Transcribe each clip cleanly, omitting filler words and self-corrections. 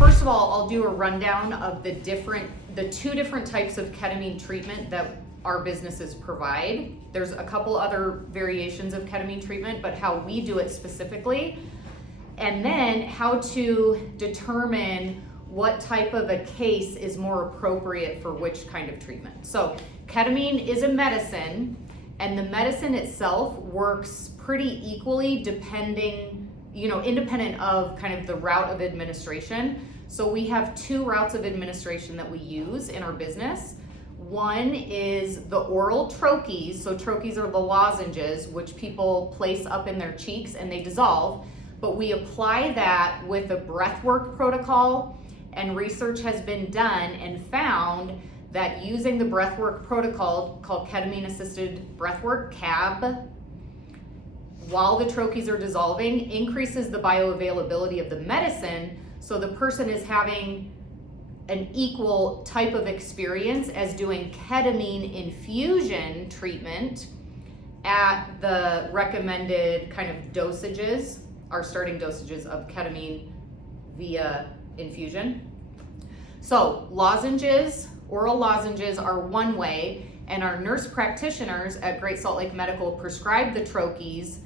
first of all, I'll do a rundown of the two different types of ketamine treatment that our businesses provide. There's a couple other variations of ketamine treatment, but how we do it specifically, and then how to determine what type of a case is more appropriate for which kind of treatment. So ketamine is a medicine, and the medicine itself works pretty equally depending, independent of kind of the route of administration. So we have two routes of administration that we use in our business. One is the oral trochees. So trochees are the lozenges, which people place up in their cheeks and they dissolve. But we apply that with a breathwork protocol, and research has been done and found that using the breathwork protocol called ketamine-assisted breathwork, KAP, while the trochees are dissolving, increases the bioavailability of the medicine, so the person is having an equal type of experience as doing ketamine infusion treatment at the recommended kind of dosages, our starting dosages of ketamine via infusion. So lozenges, oral lozenges are one way, and our nurse practitioners at Great Salt Lake Medical prescribe the trochees,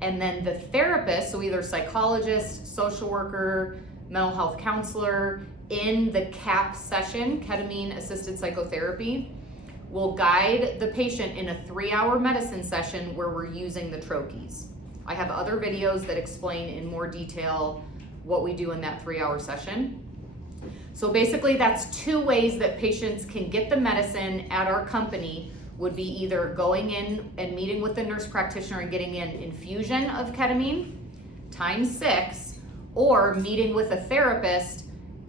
and then the therapist, so either psychologist, social worker, mental health counselor, in the KAP session, ketamine-assisted psychotherapy, will guide the patient in a 3-hour medicine session where we're using the trochees. I have other videos that explain in more detail what we do in that 3-hour session. So basically that's two ways that patients can get the medicine at our company, would be either going in and meeting with the nurse practitioner and getting an infusion of ketamine ×6, or meeting with a therapist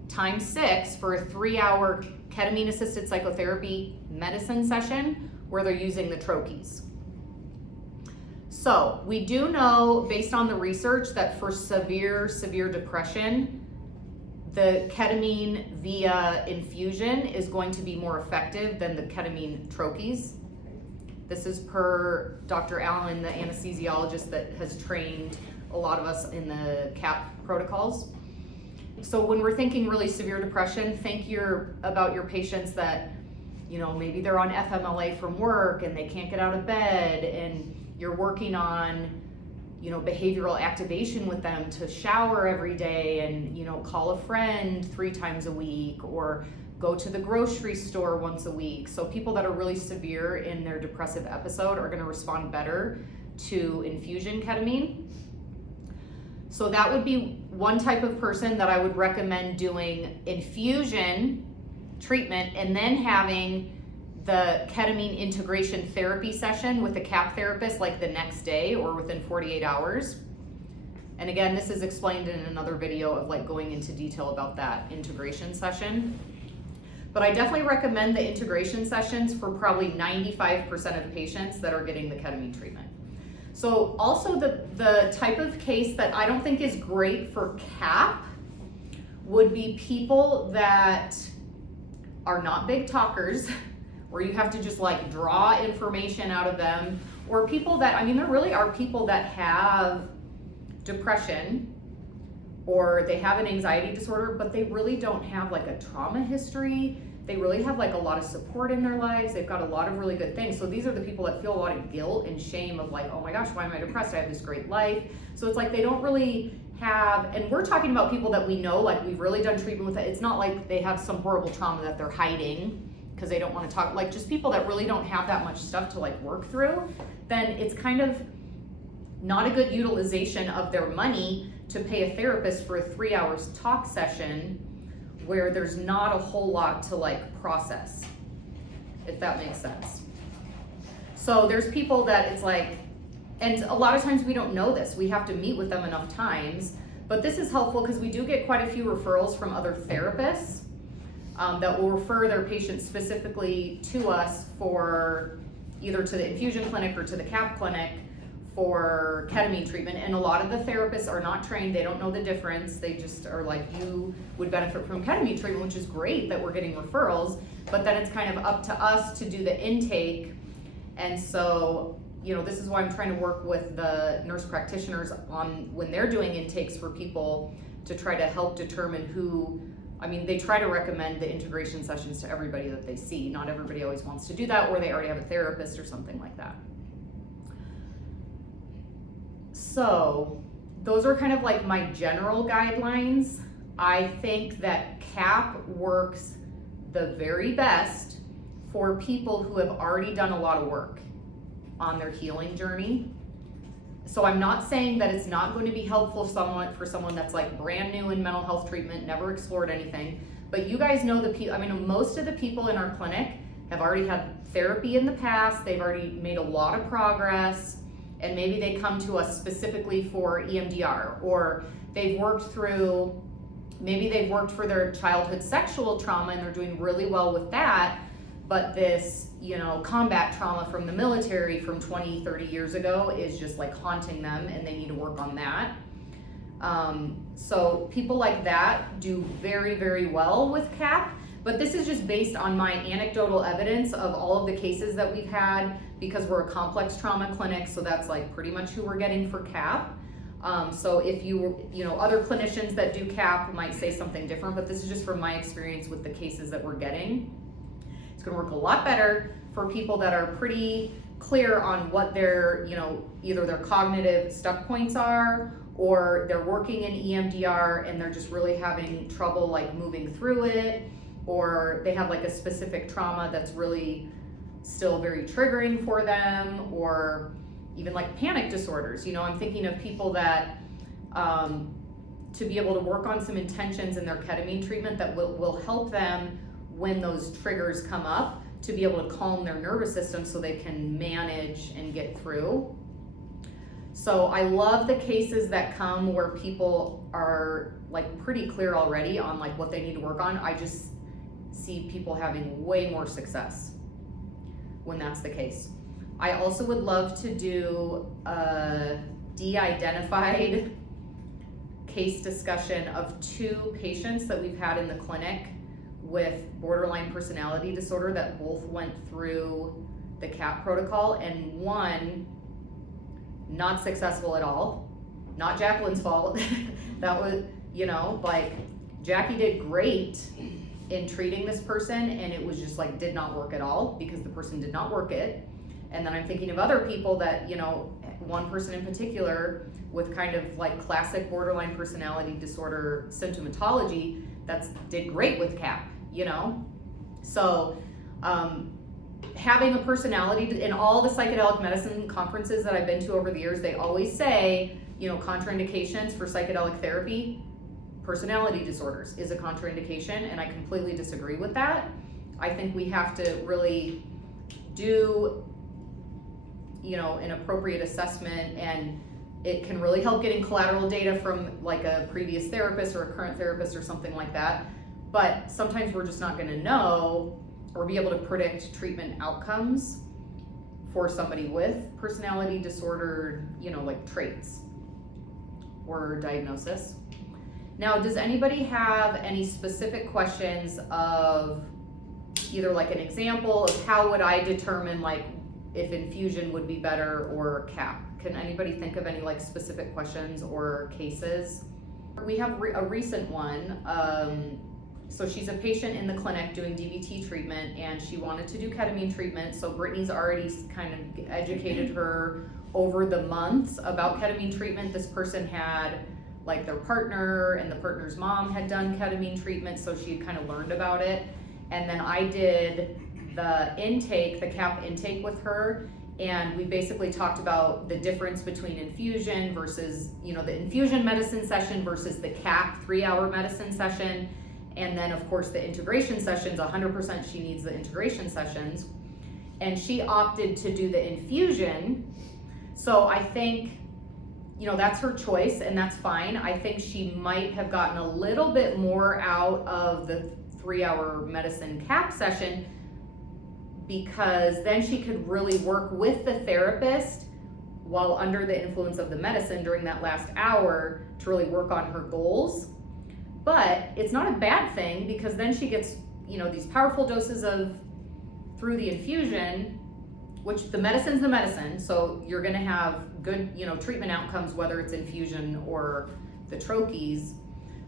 ×6 for a 3-hour ketamine-assisted psychotherapy medicine session where they're using the trochees. So we do know, based on the research, that for severe depression, the ketamine via infusion is going to be more effective than the ketamine trochees. This is per Dr. Allen, the anesthesiologist that has trained a lot of us in the KAP protocols. So when we're thinking really severe depression, think about your patients that, maybe they're on FMLA from work and they can't get out of bed, and you're working on behavioral activation with them to shower every day and, call a friend 3 times a week or go to the grocery store once a week. So people that are really severe in their depressive episode are going to respond better to infusion ketamine. So that would be one type of person that I would recommend doing infusion treatment and then having the ketamine integration therapy session with a KAP therapist like the next day or within 48 hours. And again, this is explained in another video of going into detail about that integration session. But I definitely recommend the integration sessions for probably 95% of patients that are getting the ketamine treatment. So also the type of case that I don't think is great for KAP would be people that are not big talkers, where you have to just draw information out of them, or people that, there really are people that have depression or they have an anxiety disorder, but they really don't have a trauma history. They really have a lot of support in their lives. They've got a lot of really good things. So these are the people that feel a lot of guilt and shame of oh my gosh, why am I depressed? I have this great life. So it's they don't really have, and we're talking about people that we know, we've really done treatment with it. It's not like they have some horrible trauma that they're hiding because they don't want to talk, just people that really don't have that much stuff to work through. Then it's kind of not a good utilization of their money to pay a therapist for a 3-hour talk session where there's not a whole lot to process, if that makes sense. So there's people that it's and a lot of times we don't know this. We have to meet with them enough times, but this is helpful because we do get quite a few referrals from other therapists that will refer their patients specifically to us for either to the infusion clinic or to the KAP clinic for ketamine treatment. And a lot of the therapists are not trained. They don't know the difference. They just are you would benefit from ketamine treatment, which is great that we're getting referrals, but then it's kind of up to us to do the intake. And so, this is why I'm trying to work with the nurse practitioners on when they're doing intakes for people to try to help determine who, I mean, they try to recommend the integration sessions to everybody that they see. Not everybody always wants to do that, or they already have a therapist or something like that. So those are kind of like my general guidelines. I think that KAP works the very best for people who have already done a lot of work on their healing journey. So I'm not saying that it's not going to be helpful for someone that's like brand new in mental health treatment, never explored anything, but you guys know the people, I mean, most of the people in our clinic have already had therapy in the past, they've already made a lot of progress, and maybe they come to us specifically for EMDR, or they've worked through, maybe they've worked for their childhood sexual trauma and they're doing really well with that, but this, you know, combat trauma from the military from 20, 30 years ago is just like haunting them and they need to work on that. So people like that do very, very well with KAP, but this is just based on my anecdotal evidence of all of the cases that we've had, because we're a complex trauma clinic, so that's like pretty much who we're getting for KAP. So if you know, other clinicians that do KAP might say something different, but this is just from my experience with the cases that we're getting. It's gonna work a lot better for people that are pretty clear on what their, you know, either their cognitive stuck points are, or they're working in EMDR and they're just really having trouble like moving through it, or they have like a specific trauma that's really still very triggering for them, or even like panic disorders. You know, I'm thinking of people that to be able to work on some intentions in their ketamine treatment that will help them when those triggers come up, to be able to calm their nervous system so they can manage and get through. So I love the cases that come where people are like pretty clear already on like what they need to work on. I just see people having way more success when that's the case. I also would love to do a de-identified case discussion of 2 patients that we've had in the clinic with borderline personality disorder that both went through the KAP protocol, and one not successful at all. Not Jacqueline's fault. That was, you know, like Jackie did great in treating this person, and it was just like did not work at all because the person did not work it. And then I'm thinking of other people that, you know, one person in particular with kind of like classic borderline personality disorder symptomatology that's did great with KAP, you know? So having a personality, in all the psychedelic medicine conferences that I've been to over the years, they always say, you know, contraindications for psychedelic therapy, personality disorders is a contraindication, and I completely disagree with that. I think we have to really do, you know, an appropriate assessment, and it can really help getting collateral data from like a previous therapist or a current therapist or something like that. But sometimes we're just not going to know or be able to predict treatment outcomes for somebody with personality disorder, you know, like traits or diagnosis. Now, does anybody have any specific questions of either like an example of how would I determine like if infusion would be better or KAP? Can anybody think of any like specific questions or cases? We have a recent one. So she's a patient in the clinic doing DBT treatment, and she wanted to do ketamine treatment. So Brittany's already kind of educated her over the months about ketamine treatment. This person had like their partner and the partner's mom had done ketamine treatment, so she had kind of learned about it. And then I did the intake, the KAP intake with her, and we basically talked about the difference between infusion versus, you know, the infusion medicine session versus the KAP 3-hour medicine session. And then of course the integration sessions, 100% she needs the integration sessions. And she opted to do the infusion. So I think, you know, that's her choice and that's fine. I think she might have gotten a little bit more out of the 3-hour medicine KAP session, because then she could really work with the therapist while under the influence of the medicine during that last hour to really work on her goals. But it's not a bad thing, because then she gets, you know, these powerful doses of through the infusion, which the medicine's the medicine, so you're gonna have good, you know, treatment outcomes, whether it's infusion or the trochees.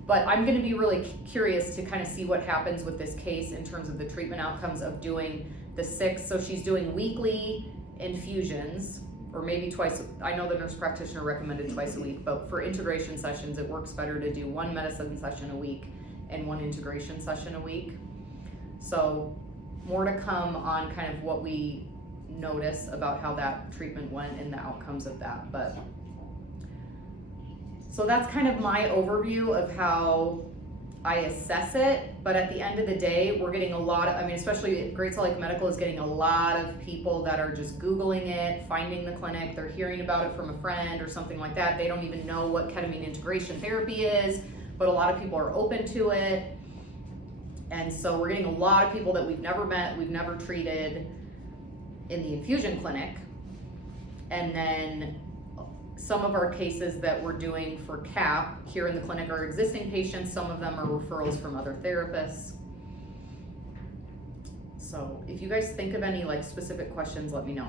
But I'm going to be really curious to kind of see what happens with this case in terms of the treatment outcomes of doing the 6. So she's doing weekly infusions, or maybe twice. I know the nurse practitioner recommended twice a week, but for integration sessions, it works better to do 1 medicine session a week and 1 integration session a week. So more to come on kind of what we notice about how that treatment went and the outcomes of that. But so that's kind of my overview of how I assess it. But at the end of the day, we're getting a lot of, I mean, especially Great Salt Lake Medical is getting a lot of people that are just Googling it, finding the clinic, they're hearing about it from a friend or something like that. They don't even know what ketamine integration therapy is, but a lot of people are open to it. And so we're getting a lot of people that we've never met, we've never treated in the infusion clinic. And then some of our cases that we're doing for KAP here in the clinic are existing patients. Some of them are referrals from other therapists. So if you guys think of any like specific questions, let me know.